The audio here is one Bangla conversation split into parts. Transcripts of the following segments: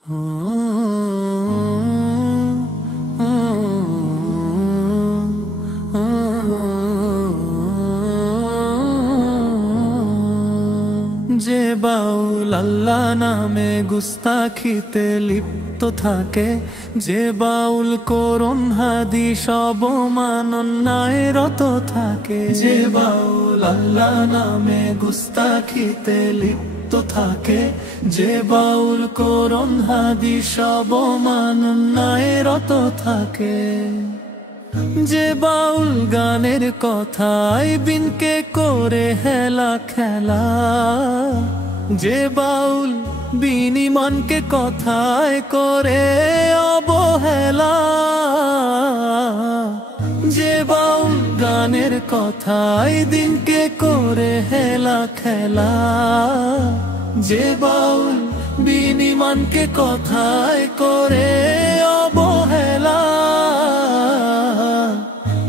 যে বাউল আল্লাহ নামে গুস্তাখিতে লিপ্ত থাকে, যে বাউল কোরআন হাদিস অবমাননায় রত থাকে, যে বাউল আল্লাহ নামে গুস্তাখিতে লিপ্ত থাকে, যে বাউল কোরআন হাদিস অবমাননায় রত থাকে, যে বাউল গানের কথায় বিনকে করে হেলা খেলা, যে বাউল বিনিমনকে কথায় করে অবহেলা, যে বাউল গানের কথায় দিনকে করে হেলা খেলা, যে বাউল বিনিমনকে কথায় করে অবহেলা,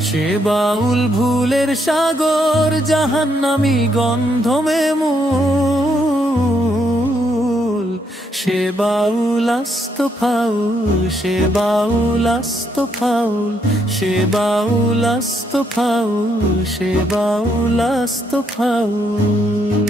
সে বাউল ভুলের সাগর জাহান্নামী গন্ধমে মূল, সে বাউল আস্ত ফাউল, সে বাউল আস্ত ফাউল, সে বাউল আস্ত ফাউল, সে বাউল আস্ত ফাউল।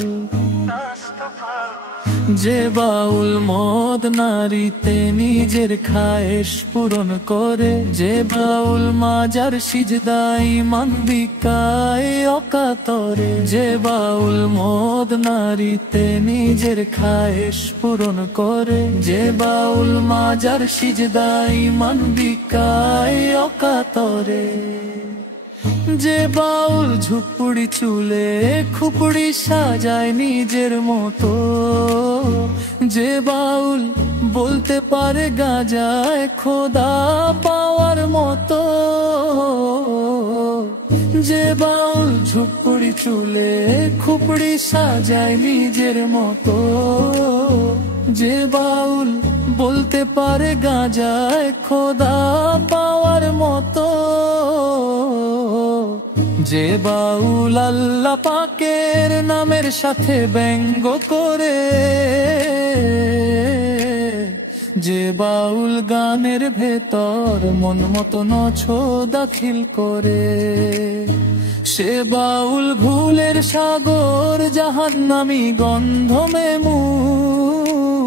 যে বাউল মদ নারীতে নিজের খায়েশ পূরণ করে, যে বাউল মাজার সিজদাই মান বিকায় অকাতরে, যে বাউল মদ নারীতে নিজের খায়েশ পূরণ করে, যে বাউল মাজার সিজদাই মান বিকায় অকাতরে, যে বাউল ঝুপড়ি চুলে খুপড়ি সাজায় নিজের মতো, যে বাউল বলতে পারে গাজায় খোদা পাওয়ার মতো, যে বাউল ঝুপড়ি চুলে খুপড়ি সাজায় নিজের মতো, যে বাউল বলতে পারে গাজায় খোদা পাওয়ার মতো, যে বাউল আল্লাহ পাকের নামের সাথে ব্যঙ্গ করে, যে বাউল গানের ভেতর মন মতো নছ দাখিল করে, সে বাউল ভুলের সাগর জাহান্নামী গন্ধমে মূল,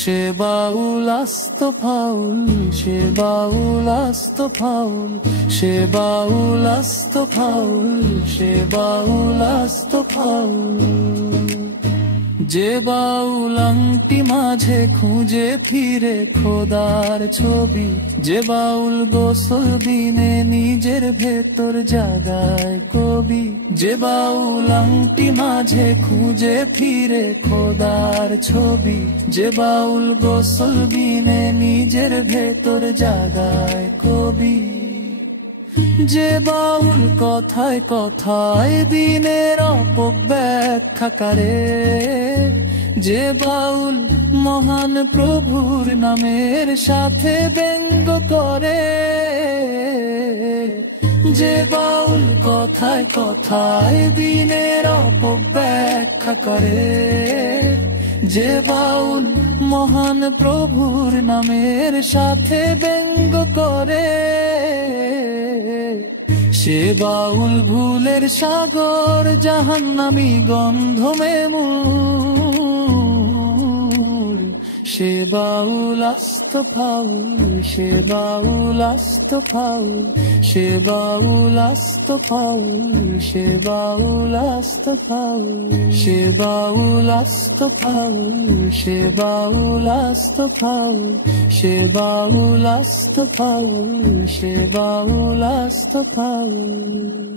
সে বাউল আস্ত ফাউল, সে বাউল আস্ত ফাউল, সে বাউল আস্ত ফাউল, সে বাউল আস্ত ফাউল। যে বাউল আংটি মাঝে খুঁজে ফিরে খোদার ছবি, যে বাউল গোসল দিনে নিজের ভেতর জাগায় কবি, যে বাউল আংটি মাঝে খুঁজে ফিরে খোদার ছবি, যে বাউল গোসল দিনে নিজের ভেতর জাগায় কবি, যে বাউল কথায় কথায় দিনের অপব্যাখ্যা করে, যে বাউল মহান প্রভুর নামের সাথে ব্যঙ্গ করে, যে বাউল কথায় কথায় দিনের অপব্যাখ্যা করে, যে বাউল মহান প্রভুর নামের সাথে ব্যঙ্গ করে, সে বাউল ভুলের সাগর জাহান্নামী গন্ধমে মূল, সে বাউল আস্ত ফাউল, সে বাউল আস্ত ফাউল, সে বাউল আস্ত ফাউল, সে বাউল আস্ত ফাউল, সে বাউল আস্ত ফাউল, সে বাউল আস্ত ফাউল, সে বাউল আস্ত ফাউল, সে বাউল আস্ত ফাউল।